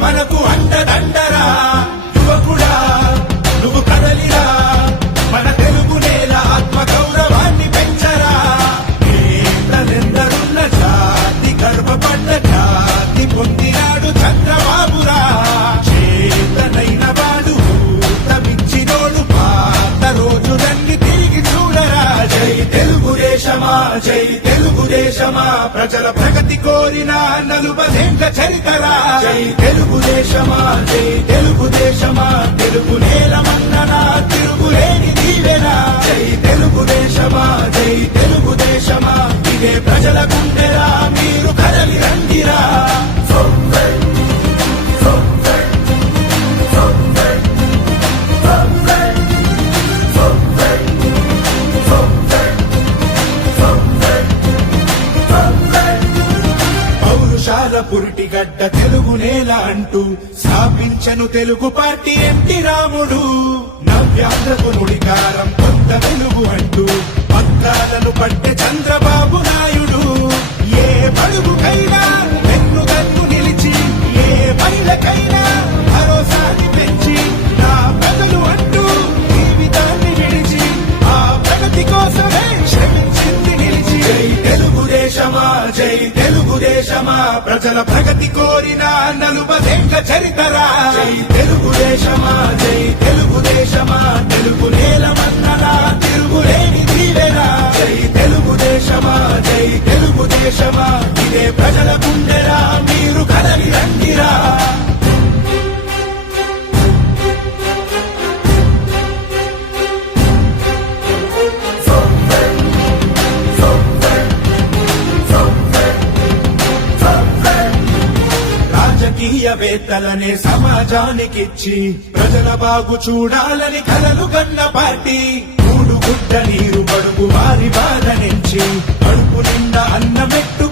మనకు అండదండరా యువకుడా నువ్వు కదలిరా. మన తెలుగు నేల ఆత్మ గౌరవాన్ని పెంచరా నేతలెందరున్న జాతి గర్వపడ్డ జాతి పొందినాడు చంద్రబాబురా. చేతనైన వాడు తమిచ్చినోడు పాత రోజులన్నీ తిరిగి చూడరా. జై తెలుగుదేశమా జై తెలుగుదేశమా ప్రజల ప్రగతి కోరిన నలుపదేంట చరితరా. జై దేశమా జై తెలుగుదేశమా తెలుగు నేలమన్ననా తిరుగులేని దీవెనా. జై తెలుగు దేశమా జై తెలుగుదేశమా ఇదే ప్రజల గుండెరా మీరు కదలి రండిరా. పురిటి పురిటిగడ్డ తెలుగు నేల అంటూ స్థాపించను తెలుగు పార్టీ ఎన్టీ రాముడు. నవ్యాంధ్రకు నుడికారం కొత్త వెలుగు అంటూ పత్రాలను పట్టె చంద్ర తెలుగుదేశమా ప్రజల ప్రగతి కోరిన నలుబదేండ్ల చరితరా? జై తెలుగుదేశమా జై తెలుగుదేశమా తెలుగు నేలమన్ననా తిరుగులేని దీవెనా? జై తెలుగుదేశమా జై తెలుగుదేశమా ఇదే ప్రజల గుండెరా? మీరు కలవి రంగిరా రాజకీయవేత్తలనే సమాజానికిచ్చి ప్రజల బాగు చూడాలని కలలు కన్న పార్టీ. మూడు గుడ్డ నీరు బడుగు వారి బాధ నుంచి కడుపు నిండా అన్నమెట్టు